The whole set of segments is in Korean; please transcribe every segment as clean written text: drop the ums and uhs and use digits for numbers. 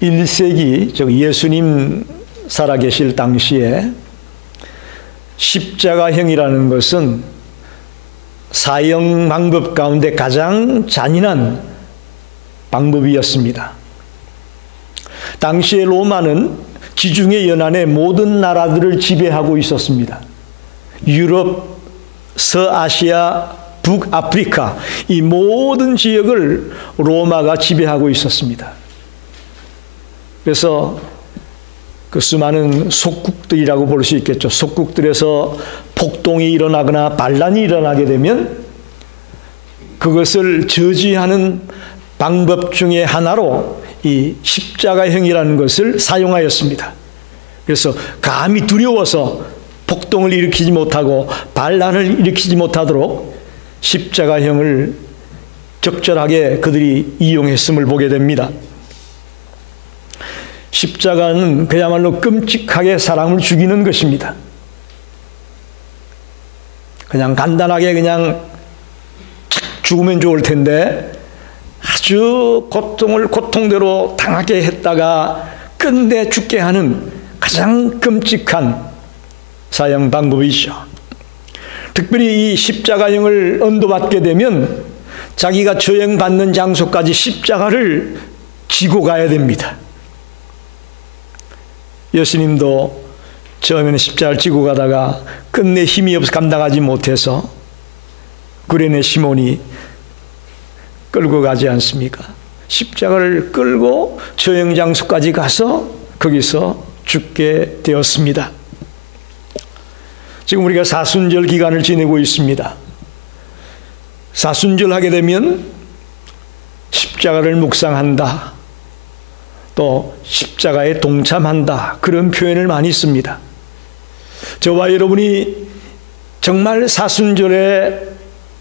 1세기, 즉 예수님 살아계실 당시에 십자가형이라는 것은 사형 방법 가운데 가장 잔인한 방법이었습니다. 당시의 로마는 지중해 연안의 모든 나라들을 지배하고 있었습니다. 유럽, 서아시아, 북아프리카 이 모든 지역을 로마가 지배하고 있었습니다. 그래서 그 수많은 속국들이라고 볼 수 있겠죠. 속국들에서 폭동이 일어나거나 반란이 일어나게 되면 그것을 저지하는 방법 중에 하나로 이 십자가형이라는 것을 사용하였습니다. 그래서 감히 두려워서 폭동을 일으키지 못하고 반란을 일으키지 못하도록 십자가형을 적절하게 그들이 이용했음을 보게 됩니다. 십자가는 그야말로 끔찍하게 사람을 죽이는 것입니다. 그냥 간단하게 그냥 착 죽으면 좋을 텐데 아주 고통대로 당하게 했다가 끝내 죽게 하는 가장 끔찍한 사형 방법이죠. 특별히 이 십자가형을 언도받게 되면 자기가 처형받는 장소까지 십자가를 지고 가야 됩니다. 예수님도 처음에는 십자가를 지고 가다가 끝내 힘이 없어 감당하지 못해서 구레네 시몬이 끌고 가지 않습니까? 십자가를 끌고 처형 장소까지 가서 거기서 죽게 되었습니다. 지금 우리가 사순절 기간을 지내고 있습니다. 사순절 하게 되면 십자가를 묵상한다, 또 십자가에 동참한다, 그런 표현을 많이 씁니다. 저와 여러분이 정말 사순절에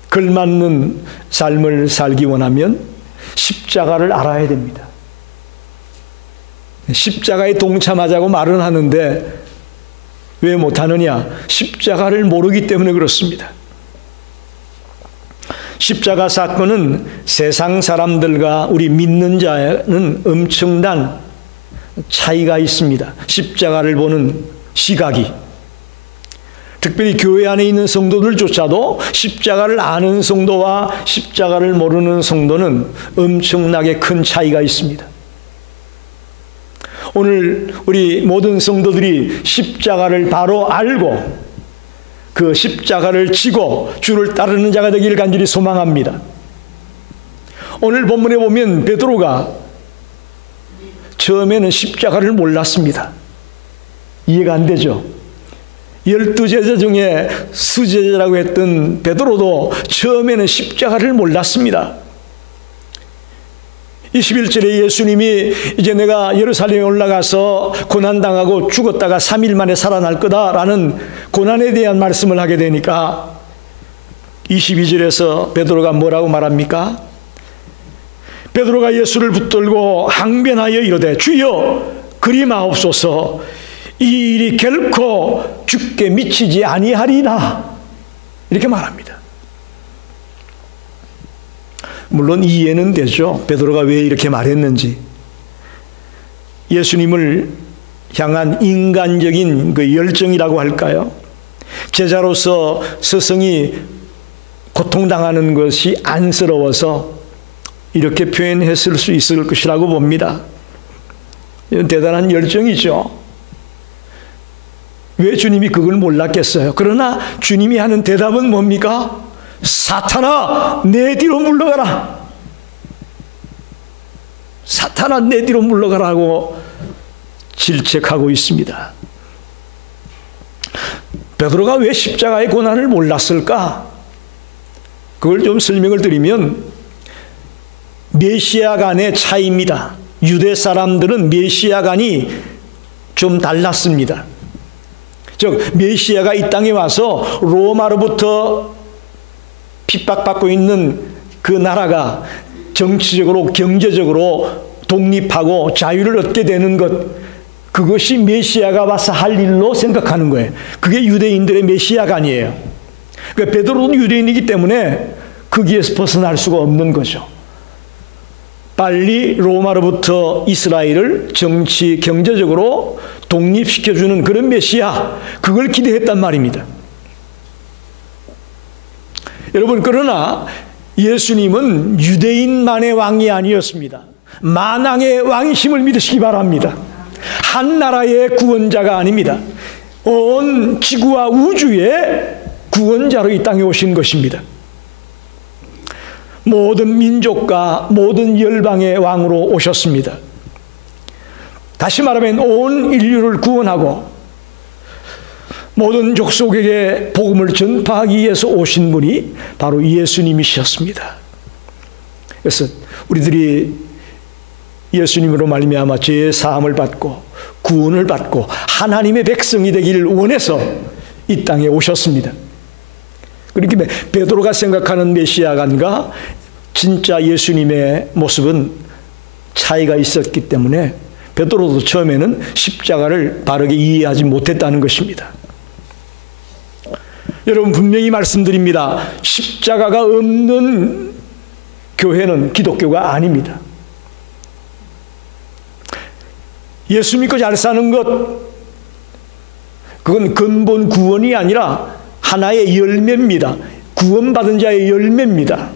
걸맞는 삶을 살기 원하면 십자가를 알아야 됩니다. 십자가에 동참하자고 말은 하는데 왜 못하느냐? 십자가를 모르기 때문에 그렇습니다. 십자가 사건은 세상 사람들과 우리 믿는 자는 엄청난 차이가 있습니다. 십자가를 보는 시각이. 특별히 교회 안에 있는 성도들조차도 십자가를 아는 성도와 십자가를 모르는 성도는 엄청나게 큰 차이가 있습니다. 오늘 우리 모든 성도들이 십자가를 바로 알고 그 십자가를 지고 주를 따르는 자가 되기를 간절히 소망합니다. 오늘 본문에 보면 베드로가 처음에는 십자가를 몰랐습니다. 이해가 안 되죠? 12제자 중에 수제자라고 했던 베드로도 처음에는 십자가를 몰랐습니다. 21절에 예수님이 이제 내가 예루살렘에 올라가서 고난당하고 죽었다가 3일 만에 살아날 거다라는 고난에 대한 말씀을 하게 되니까 22절에서 베드로가 뭐라고 말합니까? 베드로가 예수를 붙들고 항변하여 이르되 주여 그리 마옵소서, 이 일이 결코 죽게 미치지 아니하리라, 이렇게 말합니다. 물론 이해는 되죠. 베드로가 왜 이렇게 말했는지. 예수님을 향한 인간적인 그 열정이라고 할까요? 제자로서 스승이 고통당하는 것이 안쓰러워서 이렇게 표현했을 수 있을 것이라고 봅니다. 이건 대단한 열정이죠. 왜 주님이 그걸 몰랐겠어요? 그러나 주님이 하는 대답은 뭡니까? 사탄아, 내 뒤로 물러가라. 사탄아, 내 뒤로 물러가라고 질책하고 있습니다. 베드로가 왜 십자가의 고난을 몰랐을까? 그걸 좀 설명을 드리면 메시아 간의 차이입니다. 유대 사람들은 메시아 간이 좀 달랐습니다. 즉 메시아가 이 땅에 와서 로마로부터 핍박받고 있는 그 나라가 정치적으로 경제적으로 독립하고 자유를 얻게 되는 것, 그것이 메시아가 와서 할 일로 생각하는 거예요. 그게 유대인들의 메시아관이에요. 그러니까 베드로는 유대인이기 때문에 거기에서 벗어날 수가 없는 거죠. 빨리 로마로부터 이스라엘을 정치, 경제적으로 독립시켜주는 그런 메시아, 그걸 기대했단 말입니다. 여러분, 그러나 예수님은 유대인만의 왕이 아니었습니다. 만왕의 왕이심을 믿으시기 바랍니다. 한 나라의 구원자가 아닙니다. 온 지구와 우주의 구원자로 이 땅에 오신 것입니다. 모든 민족과 모든 열방의 왕으로 오셨습니다. 다시 말하면 온 인류를 구원하고 모든 족속에게 복음을 전파하기 위해서 오신 분이 바로 예수님이셨습니다. 그래서 우리들이 예수님으로 말미암아 죄의 사함을 받고 구원을 받고 하나님의 백성이 되기를 원해서 이 땅에 오셨습니다. 그렇기 때문에 베드로가 생각하는 메시아관과 진짜 예수님의 모습은 차이가 있었기 때문에 베드로도 처음에는 십자가를 바르게 이해하지 못했다는 것입니다. 여러분, 분명히 말씀드립니다. 십자가가 없는 교회는 기독교가 아닙니다. 예수 믿고 잘 사는 것, 그건 근본 구원이 아니라 하나의 열매입니다. 구원받은 자의 열매입니다.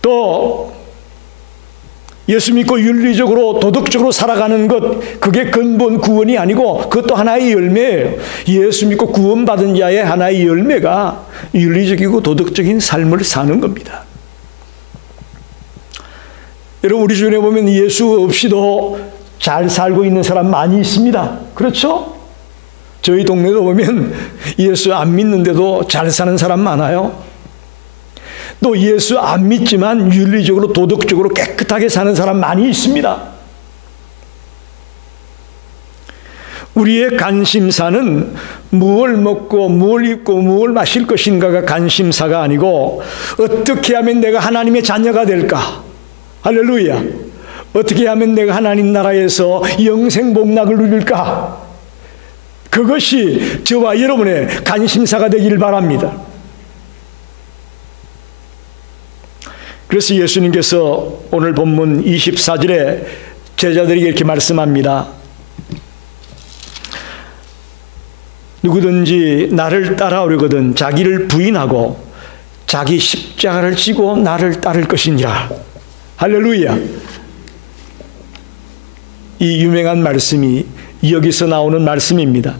또 예수 믿고 윤리적으로 도덕적으로 살아가는 것, 그게 근본 구원이 아니고 그것도 하나의 열매예요. 예수 믿고 구원받은 자의 하나의 열매가 윤리적이고 도덕적인 삶을 사는 겁니다. 여러분, 우리 주변에 보면 예수 없이도 잘 살고 있는 사람 많이 있습니다. 그렇죠? 저희 동네도 보면 예수 안 믿는데도 잘 사는 사람 많아요. 또 예수 안 믿지만 윤리적으로 도덕적으로 깨끗하게 사는 사람 많이 있습니다. 우리의 관심사는 무엇을 먹고 무엇을 입고 무엇을 마실 것인가가 관심사가 아니고 어떻게 하면 내가 하나님의 자녀가 될까? 할렐루야. 어떻게 하면 내가 하나님 나라에서 영생 복락을 누릴까? 그것이 저와 여러분의 관심사가 되기를 바랍니다. 그래서 예수님께서 오늘 본문 24절에 제자들에게 이렇게 말씀합니다. 누구든지 나를 따라오려거든 자기를 부인하고 자기 십자가를 지고 나를 따를 것이니라. 할렐루야. 이 유명한 말씀이 여기서 나오는 말씀입니다.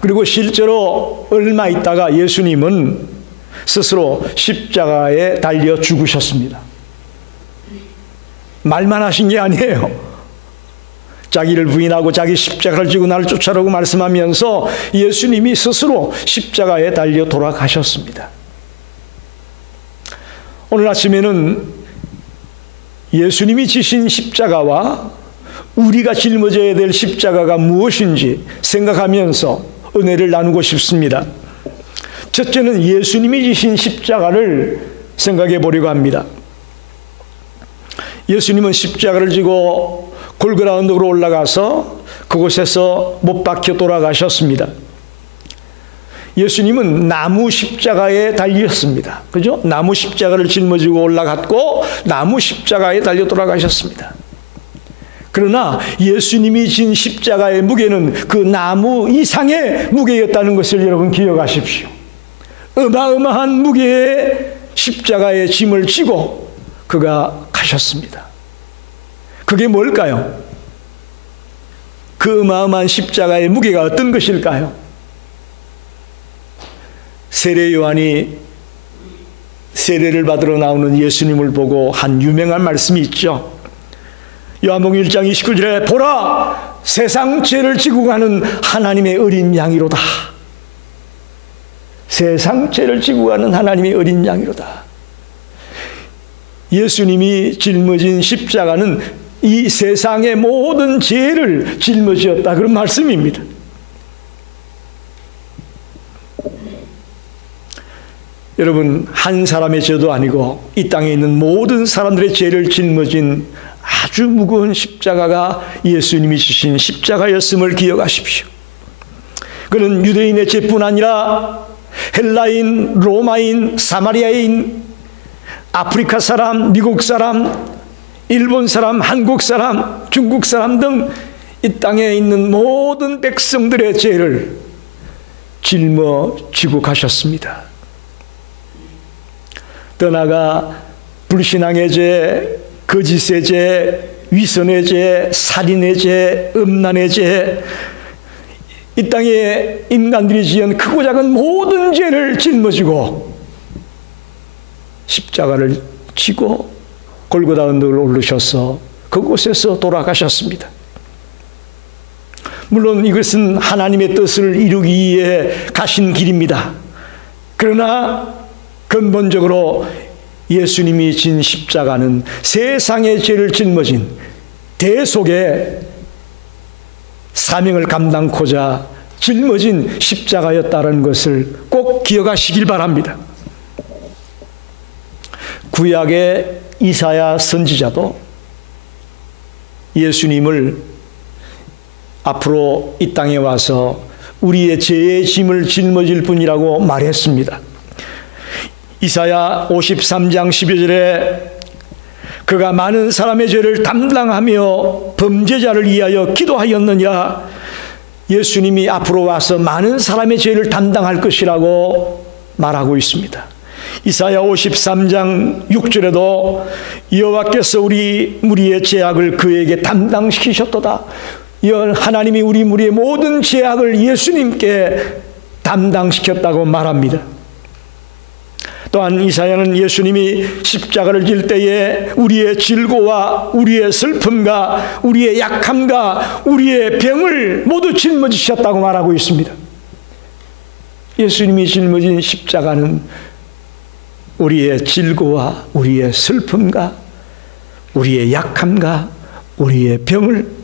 그리고 실제로 얼마 있다가 예수님은 스스로 십자가에 달려 죽으셨습니다. 말만 하신 게 아니에요. 자기를 부인하고 자기 십자가를 지고 나를 쫓아라고 말씀하면서 예수님이 스스로 십자가에 달려 돌아가셨습니다. 오늘 아침에는 예수님이 지신 십자가와 우리가 짊어져야 될 십자가가 무엇인지 생각하면서 은혜를 나누고 싶습니다. 첫째는 예수님이 지신 십자가를 생각해 보려고 합니다. 예수님은 십자가를 지고 골고다 언덕으로 올라가서 그곳에서 못 박혀 돌아가셨습니다. 예수님은 나무 십자가에 달렸습니다. 그죠? 나무 십자가를 짊어지고 올라갔고 나무 십자가에 달려 돌아가셨습니다. 그러나 예수님이 진 십자가의 무게는 그 나무 이상의 무게였다는 것을 여러분 기억하십시오. 어마어마한 무게의 십자가의 짐을 지고 그가 가셨습니다. 그게 뭘까요? 그 어마어마한 십자가의 무게가 어떤 것일까요? 세례 요한이 세례를 받으러 나오는 예수님을 보고 한 유명한 말씀이 있죠. 요한복음 1장 29절에 보라, 세상 죄를 지고 가는 하나님의 어린 양이로다. 세상 죄를 지고 가는 하나님의 어린 양이로다. 예수님이 짊어진 십자가는 이 세상의 모든 죄를 짊어지었다, 그런 말씀입니다. 여러분, 한 사람의 죄도 아니고 이 땅에 있는 모든 사람들의 죄를 짊어진 아주 무거운 십자가가 예수님이 지신 십자가였음을 기억하십시오. 그는 유대인의 죄뿐 아니라 헬라인, 로마인, 사마리아인 아프리카 사람, 미국 사람, 일본 사람, 한국 사람, 중국 사람 등 이 땅에 있는 모든 백성들의 죄를 짊어지고 가셨습니다. 더 나아가 불신앙의 죄, 거짓의 죄, 위선의 죄, 살인의 죄, 음란의 죄, 이 땅에 인간들이 지은 크고 작은 모든 죄를 짊어지고 십자가를 지고 골고다 언덕을 오르셔서 그곳에서 돌아가셨습니다. 물론 이것은 하나님의 뜻을 이루기 위해 가신 길입니다. 그러나 근본적으로 예수님이 진 십자가는 세상의 죄를 짊어진 대속의 사명을 감당코자 짊어진 십자가였다는 것을 꼭 기억하시길 바랍니다. 구약의 이사야 선지자도 예수님을 앞으로 이 땅에 와서 우리의 죄의 짐을 짊어질 분이라고 말했습니다. 이사야 53장 12절에 그가 많은 사람의 죄를 담당하며 범죄자를 위하여 기도하였느냐, 예수님이 앞으로 와서 많은 사람의 죄를 담당할 것이라고 말하고 있습니다. 이사야 53장 6절에도 여호와께서 우리 무리의 죄악을 그에게 담당시키셨도다. 하나님이 우리 무리의 모든 죄악을 예수님께 담당시켰다고 말합니다. 또한 이사야는 예수님이 십자가를 질 때에 우리의 질고와 우리의 슬픔과 우리의 약함과 우리의 병을 모두 짊어지셨다고 말하고 있습니다. 예수님이 짊어진 십자가는 우리의 질고와 우리의 슬픔과 우리의 약함과 우리의 병을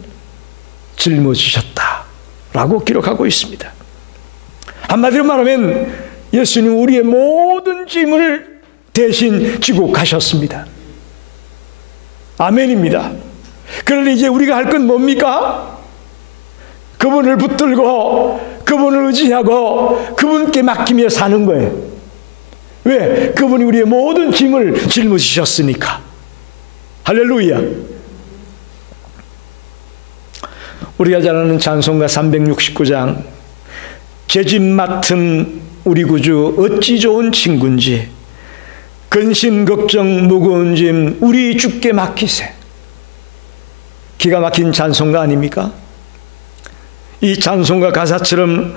짊어지셨다라고 기록하고 있습니다. 한마디로 말하면 예수님 우리의 모든 짐을 대신 지고 가셨습니다. 아멘입니다. 그러니 이제 우리가 할 건 뭡니까? 그분을 붙들고 그분을 의지하고 그분께 맡기며 사는 거예요. 왜? 그분이 우리의 모든 짐을 짊어지셨으니까. 할렐루야. 우리가 잘 아는 찬송가 369장, 죄짐 맡은 우리 구주 어찌 좋은 친구인지 근심 걱정 무거운 짐 우리 주께 맡기세. 기가 막힌 찬송가 아닙니까? 이 찬송가 가사처럼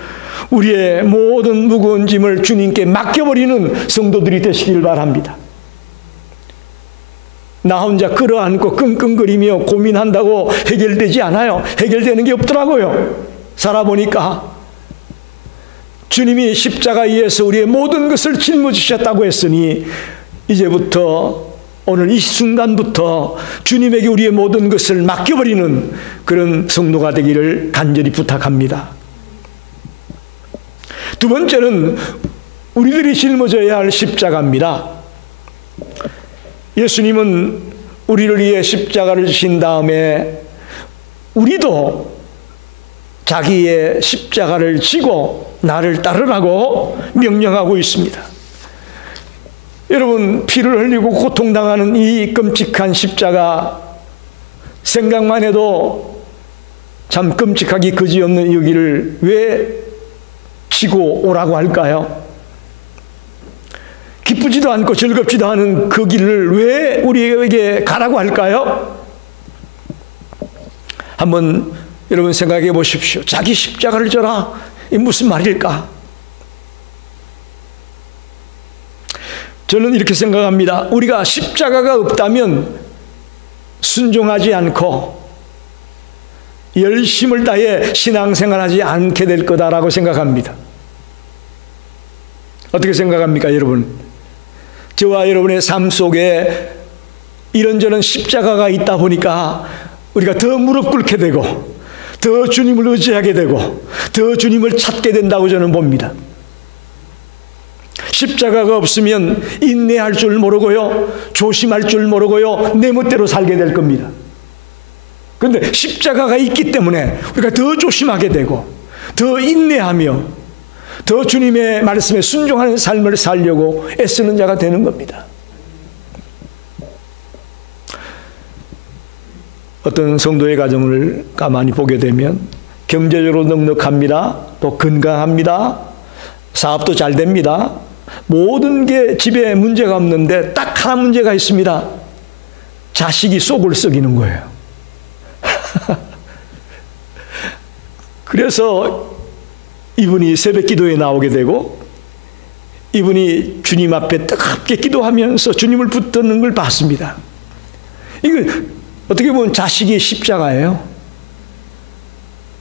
우리의 모든 무거운 짐을 주님께 맡겨버리는 성도들이 되시길 바랍니다. 나 혼자 끌어안고 끙끙거리며 고민한다고 해결되지 않아요. 해결되는 게 없더라고요. 살아보니까 주님이 십자가 위에서 우리의 모든 것을 짊어지셨다고 했으니 이제부터 오늘 이 순간부터 주님에게 우리의 모든 것을 맡겨버리는 그런 성도가 되기를 간절히 부탁합니다. 두 번째는 우리들이 짊어져야 할 십자가입니다. 예수님은 우리를 위해 십자가를 지신 다음에 우리도 자기의 십자가를 지고 나를 따르라고 명령하고 있습니다. 여러분, 피를 흘리고 고통당하는 이 끔찍한 십자가 생각만 해도 참 끔찍하기 그지없는 여기를 왜 지고 오라고 할까요? 기쁘지도 않고 즐겁지도 않은 그 길을 왜 우리에게 가라고 할까요? 한번 여러분 생각해 보십시오. 자기 십자가를 져라. 이 무슨 말일까? 저는 이렇게 생각합니다. 우리가 십자가가 없다면 순종하지 않고 열심을 다해 신앙생활하지 않게 될 거다라고 생각합니다. 어떻게 생각합니까, 여러분? 저와 여러분의 삶 속에 이런저런 십자가가 있다 보니까 우리가 더 무릎 꿇게 되고 더 주님을 의지하게 되고 더 주님을 찾게 된다고 저는 봅니다. 십자가가 없으면 인내할 줄 모르고요, 조심할 줄 모르고요, 내 멋대로 살게 될 겁니다. 그런데 십자가가 있기 때문에 우리가 더 조심하게 되고 더 인내하며 더 주님의 말씀에 순종하는 삶을 살려고 애쓰는 자가 되는 겁니다. 어떤 성도의 가정을 가만히 보게 되면 경제적으로 넉넉합니다. 또 건강합니다. 사업도 잘 됩니다. 모든 게 집에 문제가 없는데 딱 하나 문제가 있습니다. 자식이 속을 썩이는 거예요. 그래서 이분이 새벽 기도에 나오게 되고 이분이 주님 앞에 뜨겁게 기도하면서 주님을 붙드는 걸 봤습니다. 이거 어떻게 보면 자식이 십자가예요.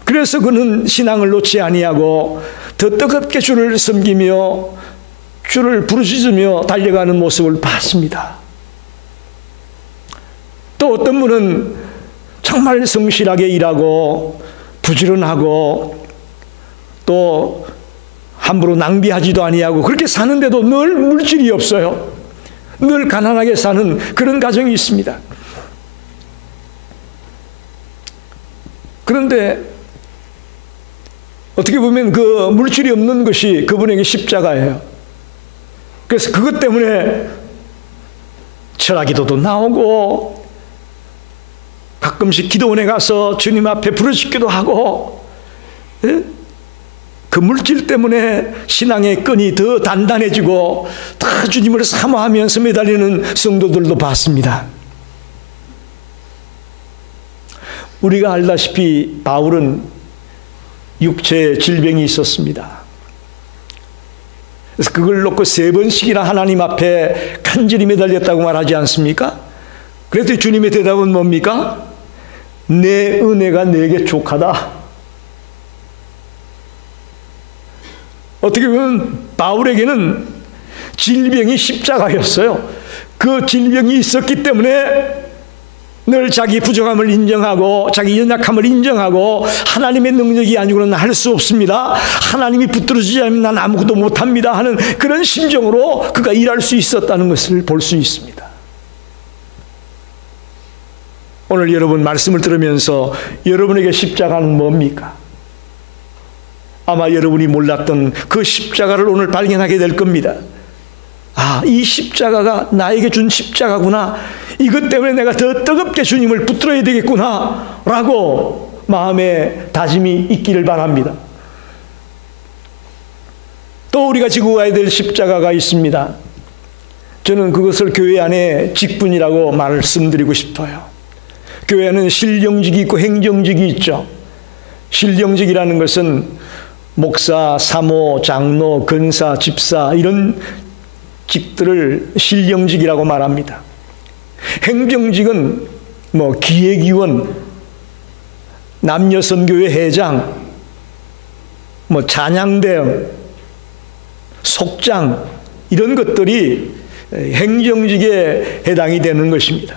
그래서 그는 신앙을 놓지 아니하고 더 뜨겁게 주를 섬기며 주를 부르짖으며 달려가는 모습을 봤습니다. 또 어떤 분은 정말 성실하게 일하고 부지런하고 또 함부로 낭비하지도 아니하고 그렇게 사는데도 늘 물질이 없어요. 늘 가난하게 사는 그런 가정이 있습니다. 그런데 어떻게 보면 그 물질이 없는 것이 그분에게 십자가예요. 그래서 그것 때문에 철학기도도 나오고 가끔씩 기도원에 가서 주님 앞에 부르짖기도 하고, 예? 그 물질 때문에 신앙의 끈이 더 단단해지고 더 주님을 사모하면서 매달리는 성도들도 봤습니다. 우리가 알다시피 바울은 육체에 질병이 있었습니다. 그래서 그걸 놓고 3번씩이나 하나님 앞에 간절히 매달렸다고 말하지 않습니까? 그래서 주님의 대답은 뭡니까? 내 은혜가 내게 족하다. 어떻게 보면 바울에게는 질병이 십자가였어요. 그 질병이 있었기 때문에 늘 자기 부족함을 인정하고 자기 연약함을 인정하고 하나님의 능력이 아니고는 할 수 없습니다. 하나님이 붙들어주지 않으면 난 아무것도 못합니다 하는 그런 심정으로 그가 일할 수 있었다는 것을 볼 수 있습니다. 오늘 여러분 말씀을 들으면서 여러분에게 십자가는 뭡니까? 아마 여러분이 몰랐던 그 십자가를 오늘 발견하게 될 겁니다. 아, 이 십자가가 나에게 준 십자가구나. 이것 때문에 내가 더 뜨겁게 주님을 붙들어야 되겠구나 라고 마음에 다짐이 있기를 바랍니다. 또 우리가 지고 가야 될 십자가가 있습니다. 저는 그것을 교회 안에 직분이라고 말씀드리고 싶어요. 교회는 실령직이 있고 행정직이 있죠. 실령직이라는 것은 목사, 사모, 장로, 권사, 집사 이런 직들을 실령직이라고 말합니다. 행정직은 기획위원, 남녀선교회 회장, 찬양대원, 속장 이런 것들이 행정직에 해당이 되는 것입니다.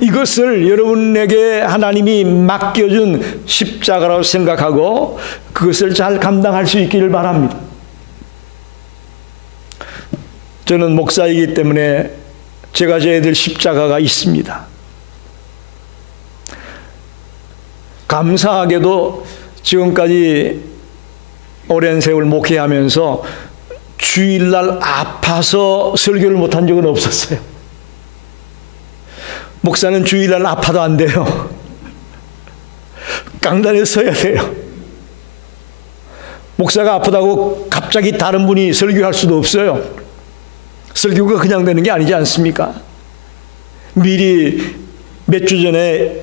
이것을 여러분에게 하나님이 맡겨준 십자가라고 생각하고 그것을 잘 감당할 수 있기를 바랍니다. 저는 목사이기 때문에 제가 져야 될 십자가가 있습니다. 감사하게도 지금까지 오랜 세월 목회하면서 주일날 아파서 설교를 못한 적은 없었어요. 목사는 주일날 아파도 안 돼요. 강단에 서야 돼요. 목사가 아프다고 갑자기 다른 분이 설교할 수도 없어요. 설교가 그냥 되는 게 아니지 않습니까? 미리 몇 주 전에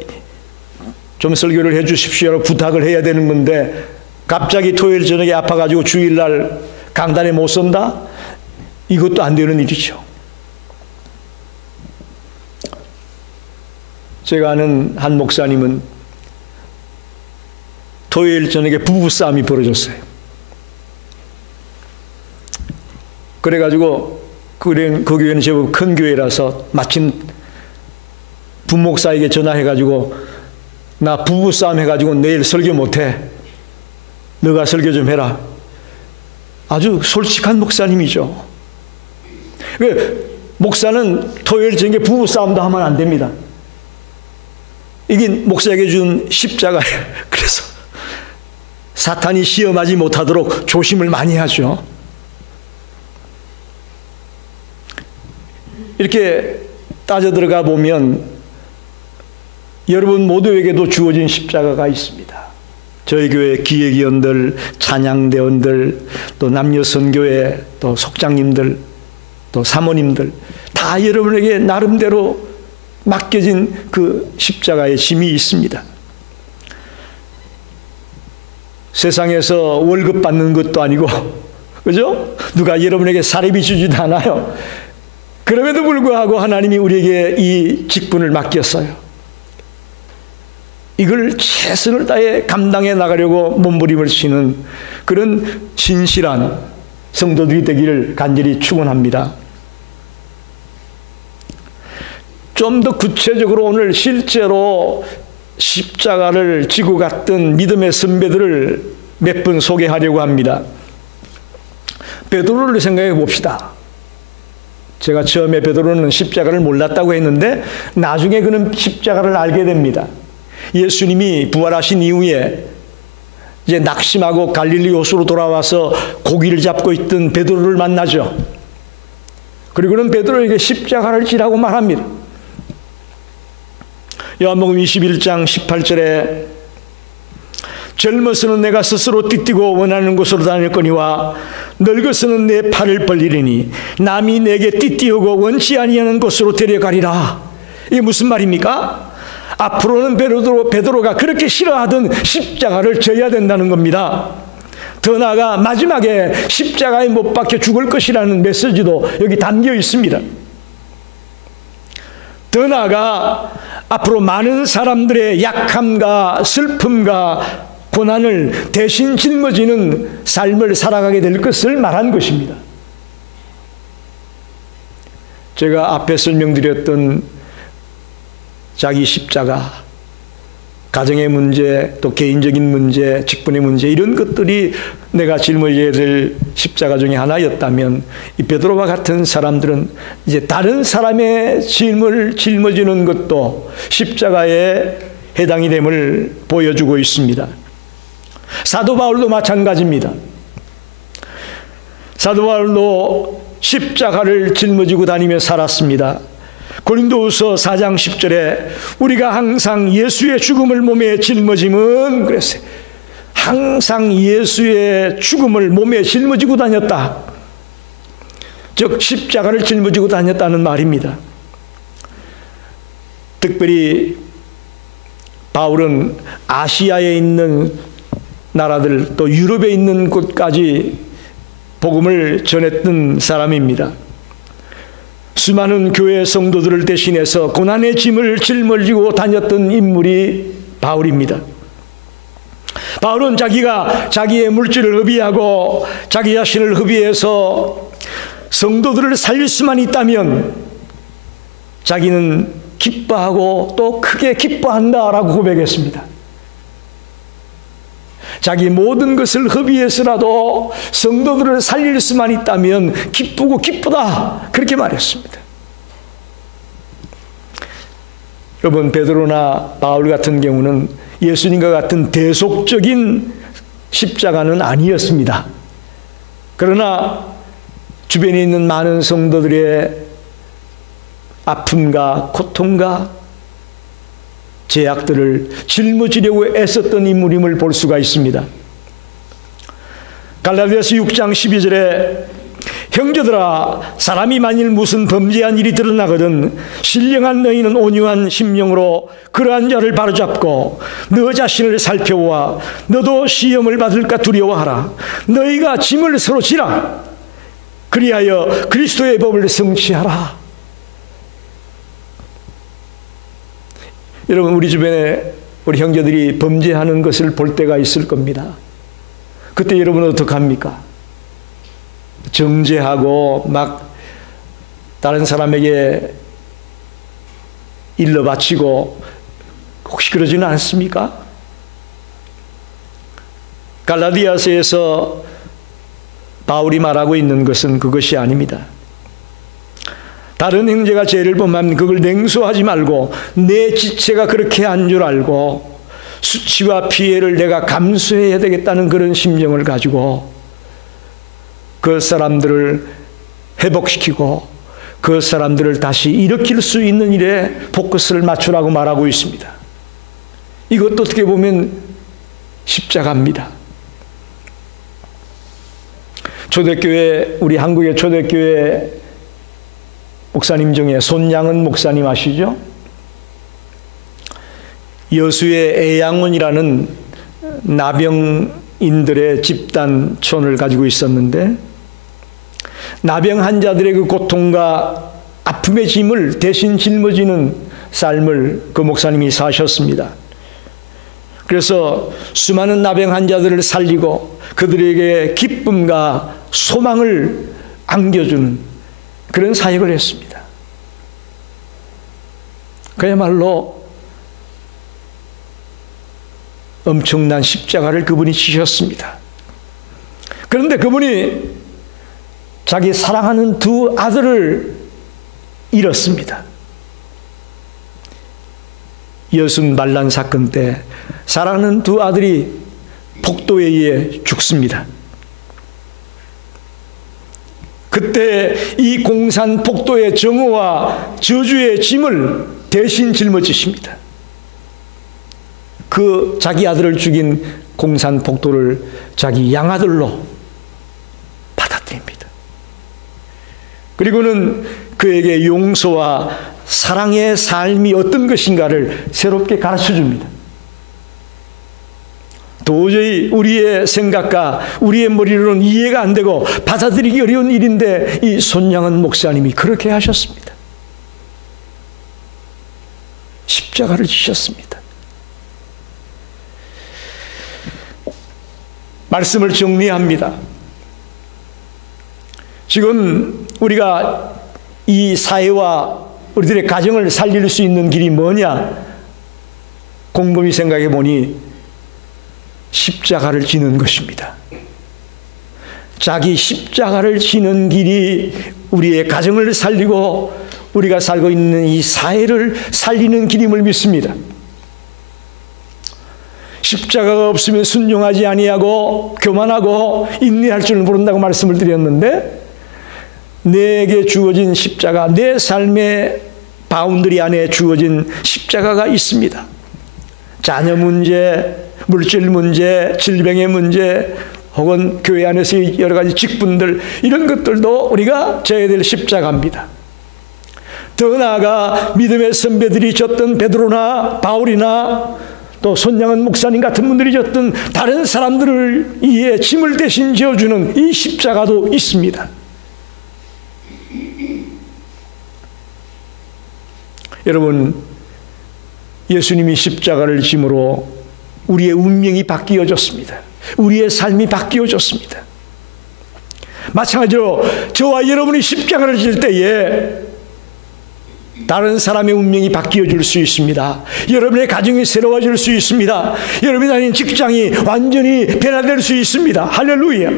좀 설교를 해 주십시오라고 부탁을 해야 되는 건데 갑자기 토요일 저녁에 아파가지고 주일날 강단에 못 선다? 이것도 안 되는 일이죠. 제가 아는 한 목사님은 토요일 저녁에 부부싸움이 벌어졌어요. 그래가지고 그 교회는 제법 큰 교회라서 마침 부목사에게 전화해가지고 나 부부싸움 해가지고 내일 설교 못해. 너가 설교 좀 해라. 아주 솔직한 목사님이죠. 목사는 토요일 저녁에 부부싸움도 하면 안 됩니다. 이게 목사에게 준 십자가예요. 그래서 사탄이 시험하지 못하도록 조심을 많이 하죠. 이렇게 따져 들어가 보면 여러분 모두에게도 주어진 십자가가 있습니다. 저희 교회 기획위원들, 찬양대원들, 또 남녀선교회, 또 속장님들, 또 사모님들 다 여러분에게 나름대로 맡겨진 그 십자가의 짐이 있습니다. 세상에서 월급 받는 것도 아니고, 그죠? 누가 여러분에게 사례비 주지도 않아요. 그럼에도 불구하고 하나님이 우리에게 이 직분을 맡겼어요. 이걸 최선을 다해 감당해 나가려고 몸부림을 치는 그런 진실한 성도들이 되기를 간절히 축원합니다. 좀 더 구체적으로 오늘 실제로 십자가를 지고 갔던 믿음의 선배들을 몇 분 소개하려고 합니다. 베드로를 생각해 봅시다. 제가 처음에 베드로는 십자가를 몰랐다고 했는데 나중에 그는 십자가를 알게 됩니다. 예수님이 부활하신 이후에 이제 낙심하고 갈릴리 호수로 돌아와서 고기를 잡고 있던 베드로를 만나죠. 그리고는 베드로에게 십자가를 지라고 말합니다. 요한복음 21장 18절에 젊어서는 내가 스스로 띠띠고 원하는 곳으로 다닐거니와 늙어서는 내 팔을 벌리리니 남이 내게 띠띠우고 원치 아니하는 곳으로 데려가리라. 이게 무슨 말입니까? 앞으로는 베드로가 그렇게 싫어하던 십자가를 져야 된다는 겁니다. 더 나아가 마지막에 십자가에 못 박혀 죽을 것이라는 메시지도 여기 담겨 있습니다. 더 나아가 앞으로 많은 사람들의 약함과 슬픔과 고난을 대신 짊어지는 삶을 살아가게 될 것을 말한 것입니다. 제가 앞에 설명드렸던 자기 십자가, 가정의 문제, 또 개인적인 문제, 직분의 문제, 이런 것들이 내가 짊어져야 될 십자가 중에 하나였다면 이 베드로와 같은 사람들은 이제 다른 사람의 짐을 짊어지는 것도 십자가에 해당이 됨을 보여주고 있습니다. 사도 바울도 마찬가지입니다. 사도 바울도 십자가를 짊어지고 다니며 살았습니다. 고린도후서 4장 10절에 우리가 항상 예수의 죽음을 몸에 짊어짐은 그랬어요. 항상 예수의 죽음을 몸에 짊어지고 다녔다. 즉 십자가를 짊어지고 다녔다는 말입니다. 특별히 바울은 아시아에 있는 나라들 또 유럽에 있는 곳까지 복음을 전했던 사람입니다. 수많은 교회 성도들을 대신해서 고난의 짐을 짊어지고 다녔던 인물이 바울입니다. 바울은 자기가 자기의 물질을 허비하고 자기 자신을 허비해서 성도들을 살릴 수만 있다면 자기는 기뻐하고 또 크게 기뻐한다라고 고백했습니다. 자기 모든 것을 허비해서라도 성도들을 살릴 수만 있다면 기쁘고 기쁘다 그렇게 말했습니다. 여러분 베드로나 바울 같은 경우는 예수님과 같은 대속적인 십자가는 아니었습니다. 그러나 주변에 있는 많은 성도들의 아픔과 고통과 제약들을 짊어지려고 애썼던 인물임을 볼 수가 있습니다. 갈라디아서 6장 12절에 형제들아 사람이 만일 무슨 범죄한 일이 드러나거든 신령한 너희는 온유한 심령으로 그러한 자를 바로잡고 너 자신을 살펴보아 너도 시험을 받을까 두려워하라. 너희가 짐을 서로 지라. 그리하여 그리스도의 법을 성취하라. 여러분 우리 주변에 우리 형제들이 범죄하는 것을 볼 때가 있을 겁니다. 그때 여러분은 어떡합니까? 정죄하고 막 다른 사람에게 일러 바치고 혹시 그러지는 않습니까? 갈라디아서에서 바울이 말하고 있는 것은 그것이 아닙니다. 다른 형제가 죄를 범하면 그걸 냉소하지 말고 내 지체가 그렇게 한 줄 알고 수치와 피해를 내가 감수해야 되겠다는 그런 심정을 가지고 그 사람들을 회복시키고 그 사람들을 다시 일으킬 수 있는 일에 포커스를 맞추라고 말하고 있습니다. 이것도 어떻게 보면 십자가입니다. 초대교회, 우리 한국의 초대교회 목사님 중에 손양은 목사님 아시죠? 여수의 애양원이라는 나병인들의 집단촌을 가지고 있었는데, 나병 환자들의 그 고통과 아픔의 짐을 대신 짊어지는 삶을 그 목사님이 사셨습니다. 그래서 수많은 나병 환자들을 살리고 그들에게 기쁨과 소망을 안겨주는 그런 사역을 했습니다. 그야말로 엄청난 십자가를 그분이 지셨습니다. 그런데 그분이 자기 사랑하는 두 아들을 잃었습니다. 여순 반란 사건 때 사랑하는 두 아들이 폭도에 의해 죽습니다. 그때 이 공산 폭도의 정오와 저주의 짐을 대신 짊어지십니다. 그 자기 아들을 죽인 공산 폭도를 자기 양아들로 받아들입니다. 그리고는 그에게 용서와 사랑의 삶이 어떤 것인가를 새롭게 가르쳐 줍니다. 도저히 우리의 생각과 우리의 머리로는 이해가 안 되고 받아들이기 어려운 일인데 이 손양은 목사님이 그렇게 하셨습니다. 십자가를 지셨습니다. 말씀을 정리합니다. 지금 우리가 이 사회와 우리들의 가정을 살릴 수 있는 길이 뭐냐? 곰곰이 생각해 보니 십자가를 지는 것입니다. 자기 십자가를 지는 길이 우리의 가정을 살리고 우리가 살고 있는 이 사회를 살리는 길임을 믿습니다. 십자가가 없으면 순종하지 아니하고 교만하고 인내할 줄 모른다고 말씀을 드렸는데, 내게 주어진 십자가, 내 삶의 바운더리 안에 주어진 십자가가 있습니다. 자녀 문제, 물질 문제, 질병의 문제, 혹은 교회 안에서의 여러 가지 직분들, 이런 것들도 우리가 져야 될 십자가입니다. 더 나아가 믿음의 선배들이 졌던 베드로나 바울이나 또 손양은 목사님 같은 분들이 졌던 다른 사람들을 이에 짐을 대신 지어주는 이 십자가도 있습니다. 여러분, 예수님이 십자가를 짐으로 우리의 운명이 바뀌어졌습니다. 우리의 삶이 바뀌어졌습니다. 마찬가지로 저와 여러분이 십자가를 질 때에 다른 사람의 운명이 바뀌어질 수 있습니다. 여러분의 가정이 새로워질 수 있습니다. 여러분이 다니는 직장이 완전히 변화될 수 있습니다. 할렐루야.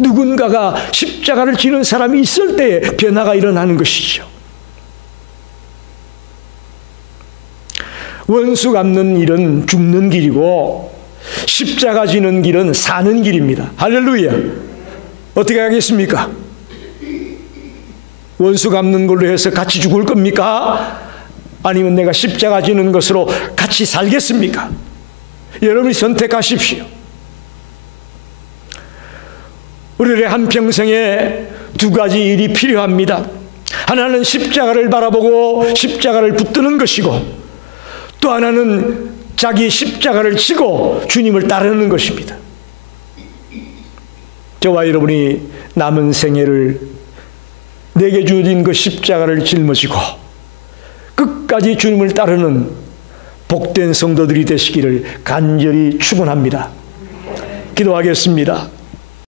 누군가가 십자가를 지는 사람이 있을 때에 변화가 일어나는 것이죠. 원수 갚는 일은 죽는 길이고 십자가 지는 길은 사는 길입니다. 할렐루야. 어떻게 하겠습니까? 원수 갚는 걸로 해서 같이 죽을 겁니까? 아니면 내가 십자가 지는 것으로 같이 살겠습니까? 여러분이 선택하십시오. 우리의 한평생에 두 가지 일이 필요합니다. 하나는 십자가를 바라보고 십자가를 붙드는 것이고, 또 하나는 자기 십자가를 지고 주님을 따르는 것입니다. 저와 여러분이 남은 생애를 내게 주어진 그 십자가를 짊어지고 끝까지 주님을 따르는 복된 성도들이 되시기를 간절히 축원합니다. 기도하겠습니다.